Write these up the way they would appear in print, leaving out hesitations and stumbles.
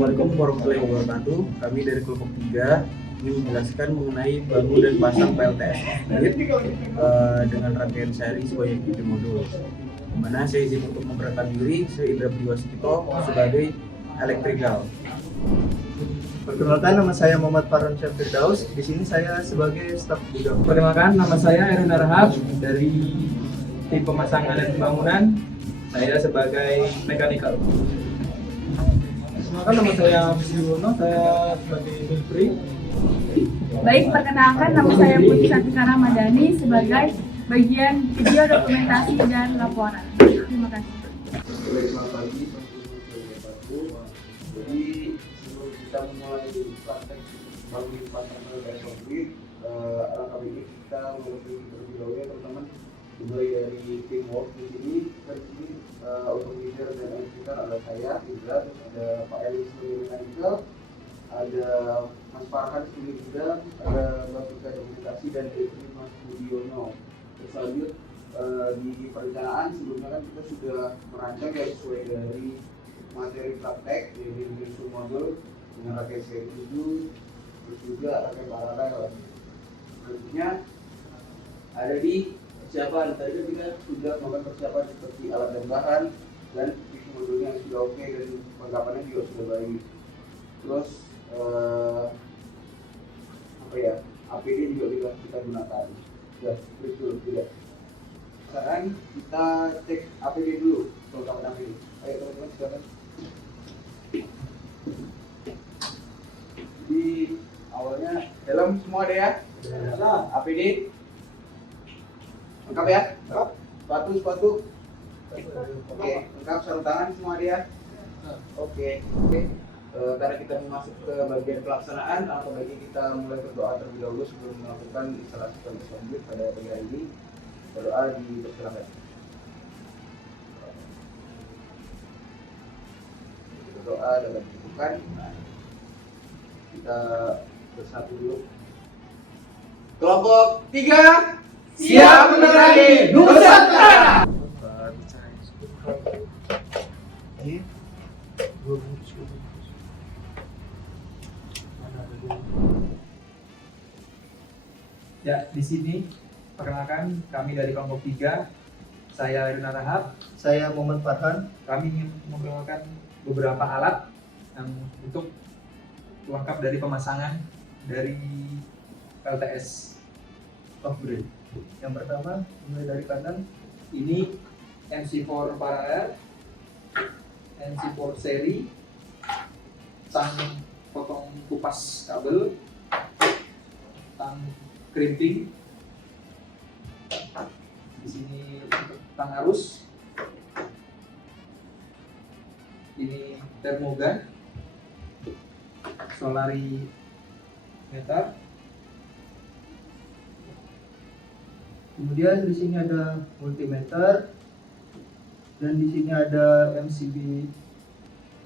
Assalamualaikum warahmatullahi wabarakatuh. Kami dari kelompok 3 ingin menjelaskan mengenai bangun dan pasang PLTS off-grid dengan rangkaian seri sebanyak 7 modul. Di mana saya izin untuk memperkenalkan diri, saya Indra Priwaskito sebagai elektrikal. Perkenalkan, nama saya Muhammad Farhansyah Firdaus. Di sini saya sebagai staf gudang. Perkenalkan, nama saya Erwin Rahab dari tim pemasangan dan pembangunan. Saya sebagai mekanikal. Perkenalkan, nama saya Yuwono, saya sebagai Bilpri. Baik, perkenalkan nama saya Putri Satika Ramadhani sebagai bagian video dokumentasi dan laporan. Terima kasih. Selamat pagi, jadi sebelum kita memulai praktek bangun pasang PLTS off-grid, alangkah baiknya kita mengerti terlebih dahulu ya teman-teman, dimulai dari teamwork di sini. Untuk leader dan elektrikal ada saya, Indra, terus ada Pak Elis sebagai mekanikal, ada Mas Farhan sebagai gudang, ada Mbak Tika dokumentasi, dan Mas Budiono. Terus lanjut di perencanaan sebelumnya kan kita sudah merancang ya sesuai dari materi praktek yaitu semua modul dengan rangkaian seri 7, terus juga rangkaian paralel. Selanjutnya ada di persiapan. Tadi kan kita sudah melakukan persiapan seperti alat dan bahan dan modulnya yang sudah oke dan perlengkapannya juga sudah baik. Terus APD juga kita gunakan. Ya, betul tidak. Sekarang kita cek APD dulu, perlengkapan APD. Ayo teman-teman silakan. Jadi awalnya helm semua ada ya? APD lengkap ya? Sepatu. Oke, lengkap. Sarung tangan semua ada ya? Oke. Karena kita masuk ke bagian pelaksanaan, alangkah baiknya kita mulai berdoa terlebih dahulu sebelum melakukan instalasi selanjutnya pada pagi hari ini. Berdoa dipersilakan. Berdoa dapat dibutuhkan. Kita bersatu dulu. Kelompok 3 siap menerangi Nusantara. Ya, di sini perkenalkan kami dari kelompok 3. Saya Erwin Rahab. Saya Muhammad Farhan. Kami ingin memperkenalkan beberapa alat yang untuk lengkap dari pemasangan dari PLTS Off-grid. Yang pertama, mulai dari kanan. ini MC4 paralel, MC4 seri, tang potong kupas kabel, tang crimping. Di sini untuk tang arus. Ini termogan, solari meter. Kemudian di sini ada multimeter dan di sini ada MCB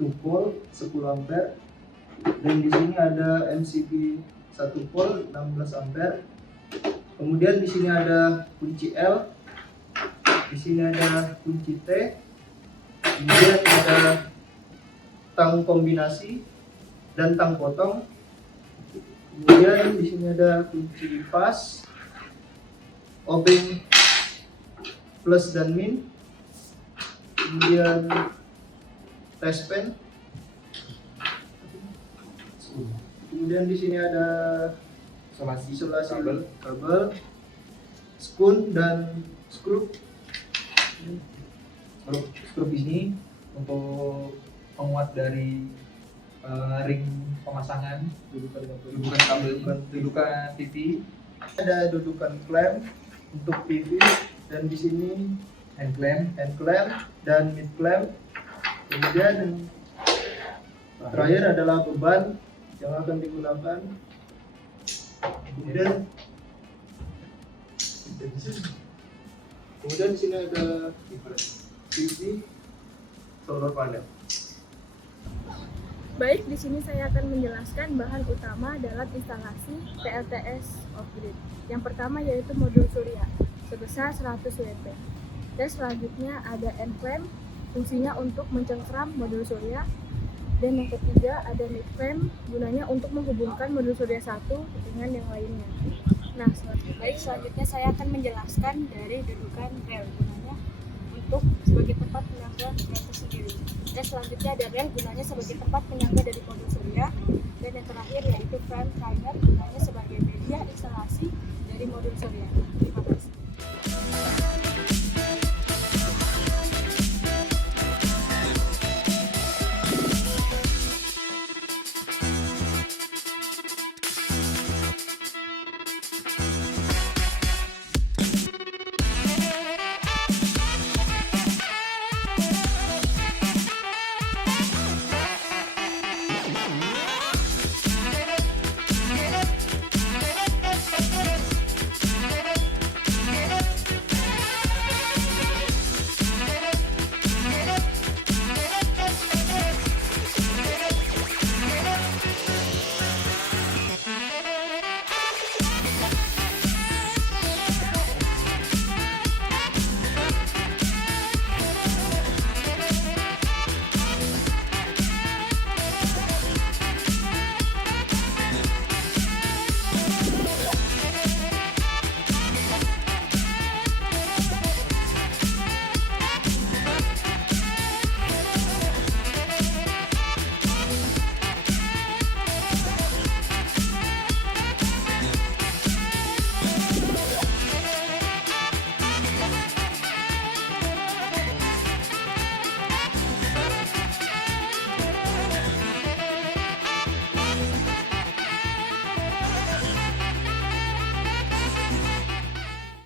2 volt 10 ampere dan di sini ada MCB 1 volt 16 ampere. Kemudian di sini ada kunci L, di sini ada kunci T, kemudian ada tang kombinasi dan tang potong. Kemudian di sini ada kunci pas, obeng plus dan min, kemudian test pen, kemudian di sini ada isolasi kabel, spoon dan skrup. Skrup ini untuk penguat dari ring pemasangan, dudukan kabel, dudukan TV. Ada dudukan clamp untuk PV dan di sini hand clamp dan mid clamp. Kemudian terakhir adalah beban yang akan digunakan. Kemudian di sini ada PV solar panel. Baik, di sini saya akan menjelaskan bahan utama dalam instalasi PLTS off-grid. Yang pertama yaitu modul surya sebesar 100 W. Dan selanjutnya ada end clamp, fungsinya untuk mencengkram modul surya. Dan yang ketiga ada mid frame, gunanya untuk menghubungkan modul surya 1 dengan yang lainnya. Nah, selanjutnya saya akan menjelaskan dari dudukan rel, gunanya untuk sebagai tempat penyangga rel tersendiri. Dan selanjutnya ada rel, gunanya sebagai tempat penyangga dari modul surya. Dan yang terakhir yaitu frame primer, gunanya sebagai media instalasi dari modul surya. Terima kasih.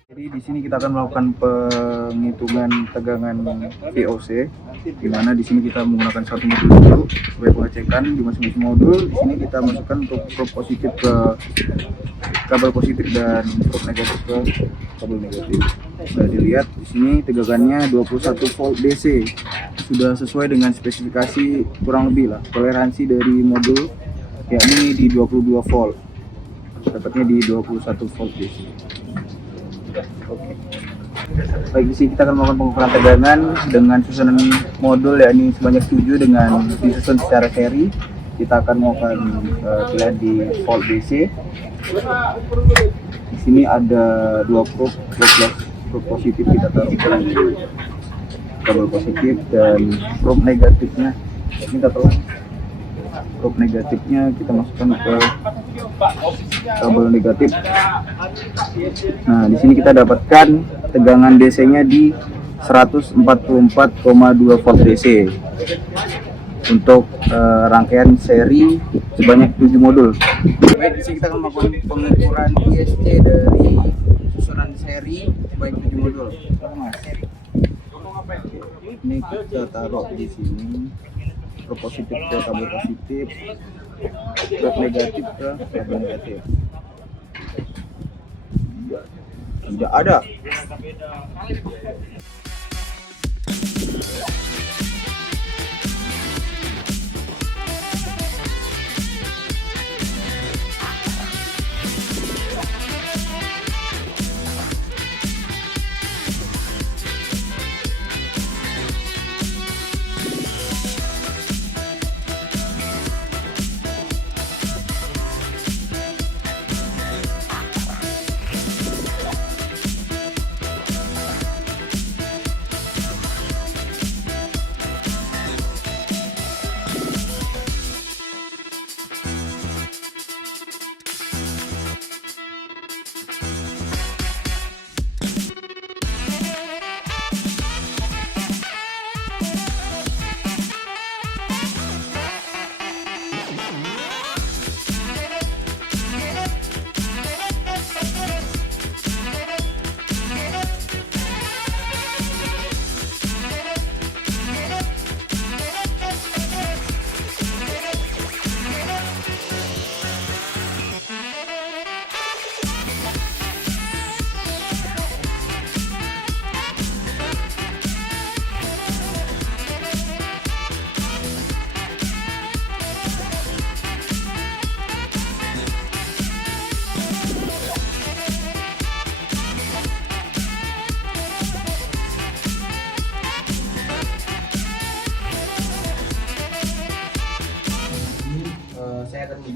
Jadi di sini kita akan melakukan penghitungan tegangan VOC, di mana di sini kita menggunakan satu modul dulu sebagai pengecekan di masing-masing modul. Di sini kita masukkan untuk probe positif ke kabel positif dan probe negatif ke kabel negatif. Bisa dilihat di sini tegangannya 21 volt DC, sudah sesuai dengan spesifikasi kurang lebih lah toleransi dari modul, yakni di 22 volt, dapatnya di 21 volt DC. Oke. Baik, di sini kita akan melakukan pengukuran tegangan dengan susunan modul yakni sebanyak 7 dengan disusun secara seri. Kita akan melakukan pilihan di volt DC. Di sini ada dua probe positif kita taruh di kabel positif dan probe negatifnya. Kita taruh probe negatifnya kita masukkan ke kabel negatif. Nah, di sini kita dapatkan tegangan DC-nya di 144,2 volt DC untuk rangkaian seri sebanyak 7 modul. Baik, di sini kita akan melakukan pengukuran ISC dari susunan seri sebanyak 7 modul. Ini kita taruh di sini. Probe positif ke kabel positif, probe negatif ke kabel negatif. Tidak ada.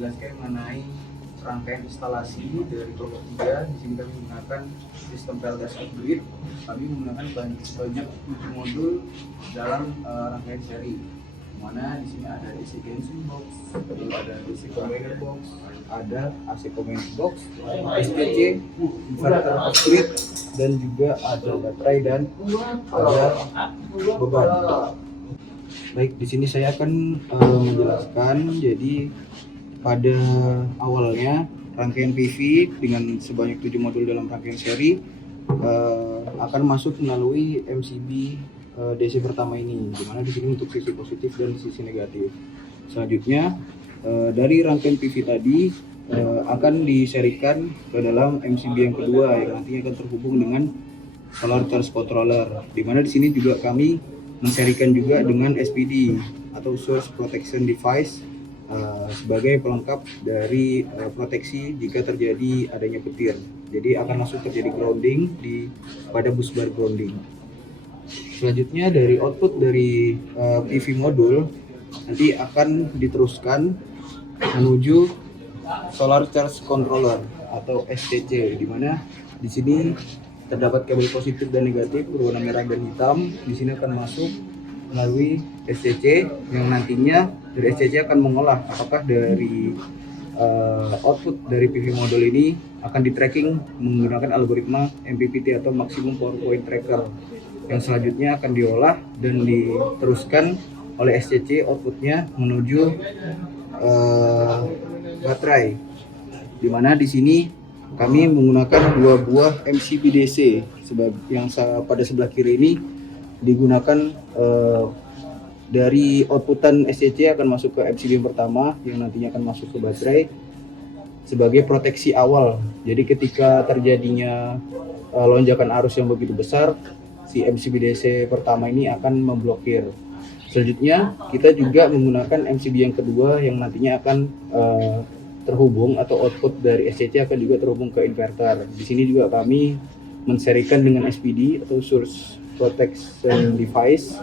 menjelaskan mengenai rangkaian instalasi dari kelompok 3. Di sini kami menggunakan sistem PLTS off-grid. Kami menggunakan banyak 7 modul dalam rangkaian seri. Mana di sini ada DC Genshin box, lalu ada DC combiner box, ada AC combiner box, STC, inverter off-grid, dan juga ada baterai dan ada beban. Baik, di sini saya akan menjelaskan. Jadi pada awalnya rangkaian PV dengan sebanyak 7 modul dalam rangkaian seri akan masuk melalui MCB DC pertama ini, dimana di sini untuk sisi positif dan sisi negatif. Selanjutnya dari rangkaian PV tadi akan diserikan ke dalam MCB yang kedua yang nantinya akan terhubung dengan solar charge controller, dimana di sini juga kami menserikan juga dengan SPD atau source protection device sebagai pelengkap dari proteksi jika terjadi adanya petir. Jadi akan langsung terjadi grounding pada bus bar grounding. Selanjutnya dari output dari PV modul nanti akan diteruskan menuju solar charge controller atau SCC, di mana di sini terdapat kabel positif dan negatif berwarna merah dan hitam. Di sini akan masuk melalui SCC yang nantinya dari SCC akan mengolah apakah dari output dari PV modul ini akan di tracking menggunakan algoritma MPPT atau Maximum Power Point Tracker, yang selanjutnya akan diolah dan diteruskan oleh SCC outputnya menuju baterai, dimana di sini kami menggunakan 2 buah MCB DC yang pada sebelah kiri ini digunakan dari outputan SCC akan masuk ke MCB yang pertama yang nantinya akan masuk ke baterai sebagai proteksi awal. Jadi ketika terjadinya lonjakan arus yang begitu besar, si MCB DC pertama ini akan memblokir. Selanjutnya kita juga menggunakan MCB yang kedua yang nantinya akan terhubung atau output dari SCC akan juga terhubung ke inverter. Di sini juga kami menserikan dengan SPD atau source protection device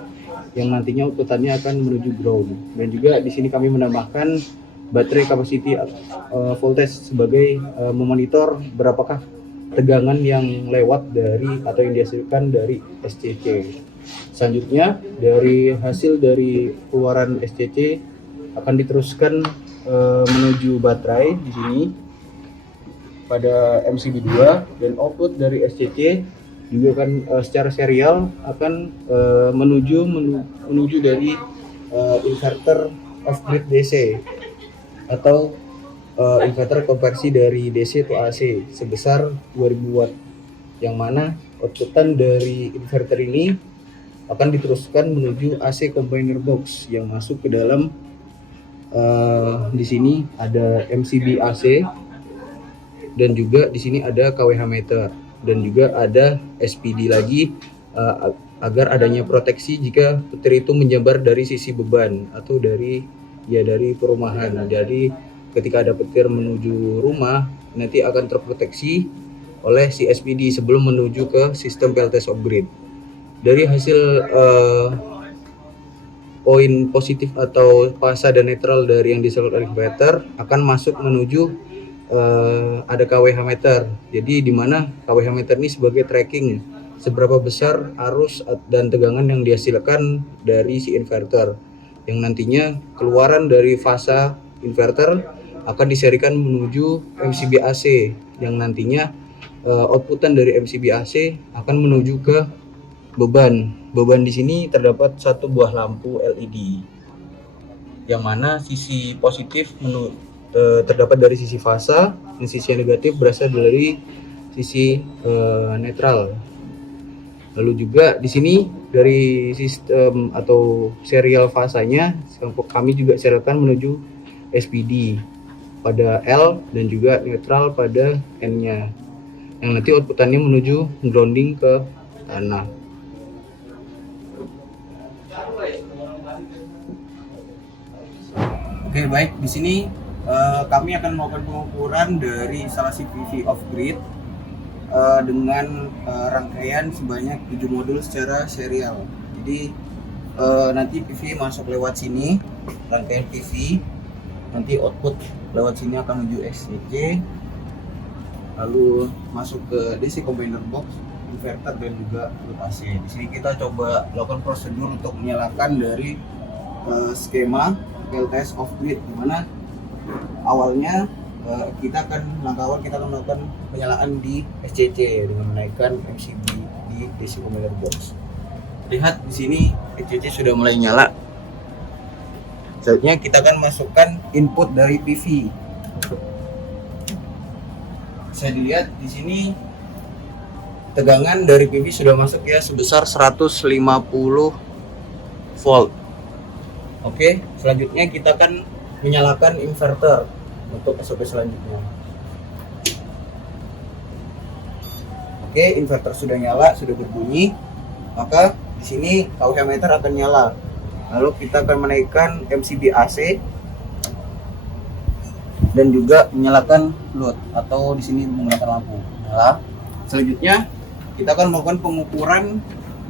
yang nantinya outputannya akan menuju ground. Dan juga di sini kami menambahkan baterai capacity voltage sebagai memonitor berapakah tegangan yang lewat dari atau yang dihasilkan dari SCC. Selanjutnya dari hasil dari keluaran SCC akan diteruskan menuju baterai di sini pada MCB 2, dan output dari SCC juga akan secara serial akan menuju dari inverter off-grid DC atau inverter konversi dari DC ke AC sebesar 2000 watt, yang mana outputan dari inverter ini akan diteruskan menuju AC combiner box yang masuk ke dalam di sini ada MCB AC, dan juga di sini ada KWH meter, dan juga ada SPD lagi agar adanya proteksi jika petir itu menyebar dari sisi beban atau dari perumahan. Jadi ketika ada petir menuju rumah nanti akan terproteksi oleh si SPD sebelum menuju ke sistem PLTS off-grid. Dari hasil poin positif atau fasa dan netral dari yang disalurkan inverter akan masuk menuju ada KWH meter. Jadi di mana KWH meter ini sebagai tracking seberapa besar arus dan tegangan yang dihasilkan dari si inverter, yang nantinya keluaran dari fasa inverter akan diserikan menuju MCB AC, yang nantinya outputan dari MCB AC akan menuju ke beban. Beban di sini terdapat 1 buah lampu LED, yang mana sisi positif terdapat dari sisi fasa, dan sisi negatif berasal dari sisi netral. Lalu juga di sini dari sistem atau serial fasanya kami juga serialkan menuju SPD pada L dan juga netral pada N-nya, yang nanti outputannya menuju grounding ke tanah. Oke, baik, di sini kami akan melakukan pengukuran dari instalasi PV off-grid dengan rangkaian sebanyak 7 modul secara serial. Jadi nanti PV masuk lewat sini, rangkaian PV, nanti output lewat sini akan menuju SCC, lalu masuk ke DC combiner box, inverter dan juga load AC. Di sini kita coba lakukan prosedur untuk menyalakan dari skema PLTS off grid, dimana awalnya kita akan melakukan penyalaan di SCC dengan menaikkan MCB di DC combiner box. Lihat di sini SCC sudah mulai nyala. Selanjutnya kita akan masukkan input dari PV. Bisa dilihat di sini tegangan dari PV sudah masuk ya sebesar 150 volt. Oke, selanjutnya kita akan menyalakan inverter untuk SOP selanjutnya. Oke, inverter sudah nyala, sudah berbunyi, maka di sini KWH meter akan nyala. Lalu kita akan menaikkan MCB AC dan juga menyalakan load atau di sini menggunakan lampu. Nah, selanjutnya kita akan melakukan pengukuran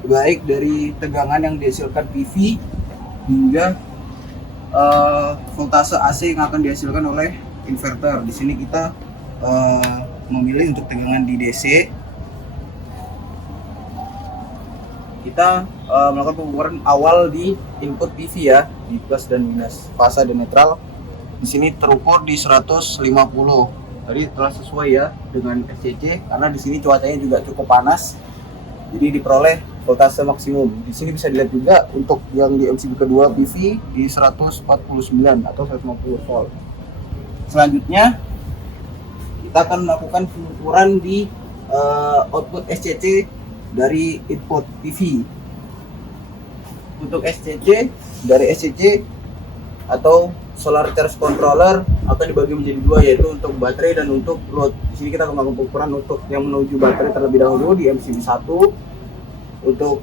baik dari tegangan yang dihasilkan PV hingga voltase AC yang akan dihasilkan oleh inverter. Di sini kita memilih untuk tegangan di DC. Kita melakukan pengukuran awal di input PV ya, di plus dan minus, fase dan netral. Di sini terukur di 150. Tadi telah sesuai ya dengan SCC karena di sini cuacanya juga cukup panas. Jadi diperoleh voltase maksimum. Di sini bisa dilihat juga untuk yang di MCB kedua PV di 149 atau 150 volt. Selanjutnya kita akan melakukan pengukuran di output SCC dari input PV. Untuk SCC dari SCC atau solar charge controller akan dibagi menjadi dua, yaitu untuk baterai dan untuk load. Di sini kita akan melakukan pengukuran untuk yang menuju baterai terlebih dahulu di MCB 1. Untuk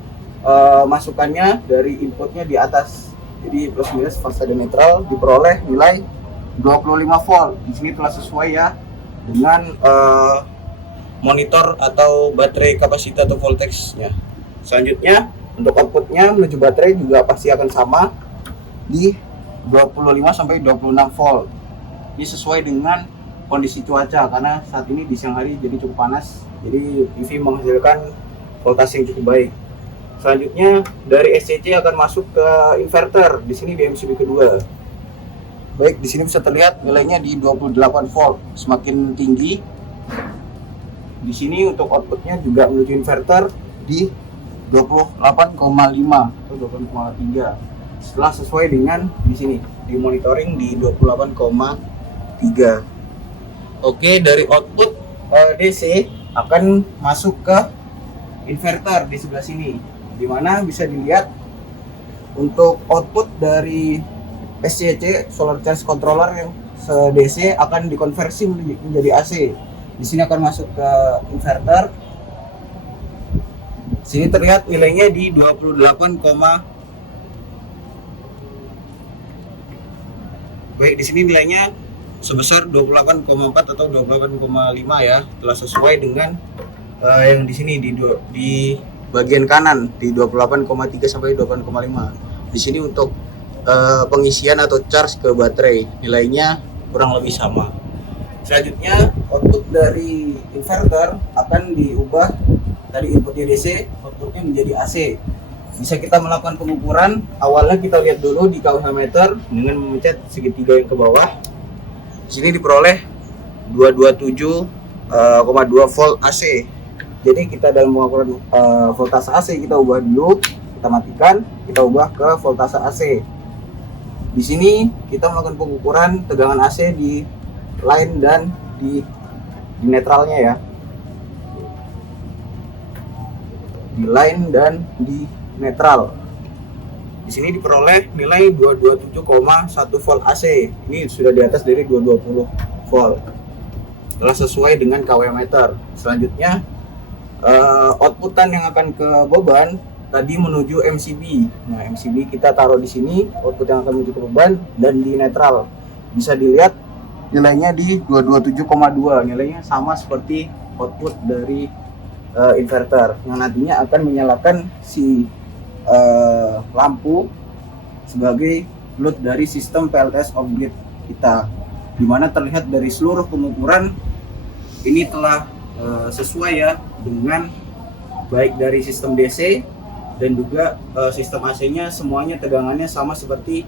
masukannya dari inputnya di atas, jadi plus minus fase dan netral diperoleh nilai 25 volt. Di sini telah sesuai ya dengan monitor atau baterai kapasitas atau voltage-nya. Selanjutnya untuk outputnya menuju baterai juga pasti akan sama di 25 sampai 26 volt. Ini sesuai dengan kondisi cuaca karena saat ini di siang hari jadi cukup panas. Jadi PV menghasilkan voltase yang cukup baik. Selanjutnya dari SCC akan masuk ke inverter di sini di MCB kedua. Baik, di sini bisa terlihat nilainya di 28 volt, semakin tinggi. Di sini untuk outputnya juga menuju inverter di 28,5 atau 28,3. Setelah sesuai dengan di sini di monitoring di 28,3. Oke, dari output DC akan masuk ke inverter di sebelah sini, dimana bisa dilihat untuk output dari SCC solar charge controller yang DC akan dikonversi menjadi AC. Di sini akan masuk ke inverter. Sini terlihat nilainya di 28, baik, di sini nilainya sebesar 28,4 atau 28,5 ya, telah sesuai dengan yang di sini di bagian kanan di 28,3 sampai 28,5. Di sini untuk pengisian atau charge ke baterai nilainya kurang lebih sama. Selanjutnya output dari inverter akan diubah, tadi inputnya DC, outputnya menjadi AC. Bisa kita melakukan pengukuran. Awalnya kita lihat dulu di KWH meter dengan memencet segitiga yang ke bawah. Di sini diperoleh 227,2 volt AC. Jadi kita dalam pengukuran voltase AC kita ubah dulu, kita matikan, kita ubah ke voltase AC. Di sini kita melakukan pengukuran tegangan AC di line dan di netralnya ya. Di line dan di netral. Di sini diperoleh nilai 227,1 volt AC. Ini sudah di atas dari 220 volt. Telah sesuai dengan KWH meter. Selanjutnya outputan yang akan ke beban tadi menuju MCB. Nah, MCB kita taruh di sini, output yang akan menuju ke beban dan di netral. Bisa dilihat nilainya di 227,2. Nilainya sama seperti output dari inverter yang nantinya akan menyalakan si lampu sebagai load dari sistem PLTS off grid kita. di mana terlihat dari seluruh pengukuran ini telah sesuai ya dengan baik dari sistem DC dan juga sistem AC-nya, semuanya tegangannya sama seperti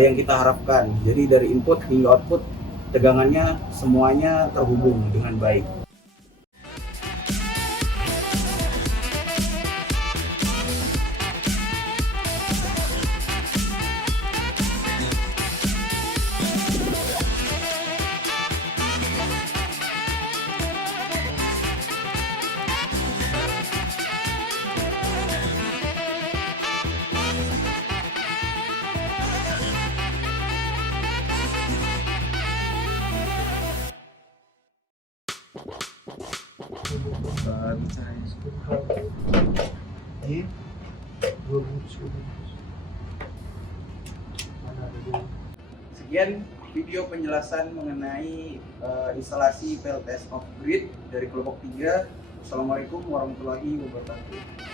yang kita harapkan. Jadi dari input hingga output tegangannya semuanya terhubung dengan baik. Sekian video penjelasan mengenai instalasi PLTS off grid dari kelompok 3. Assalamualaikum warahmatullahi wabarakatuh.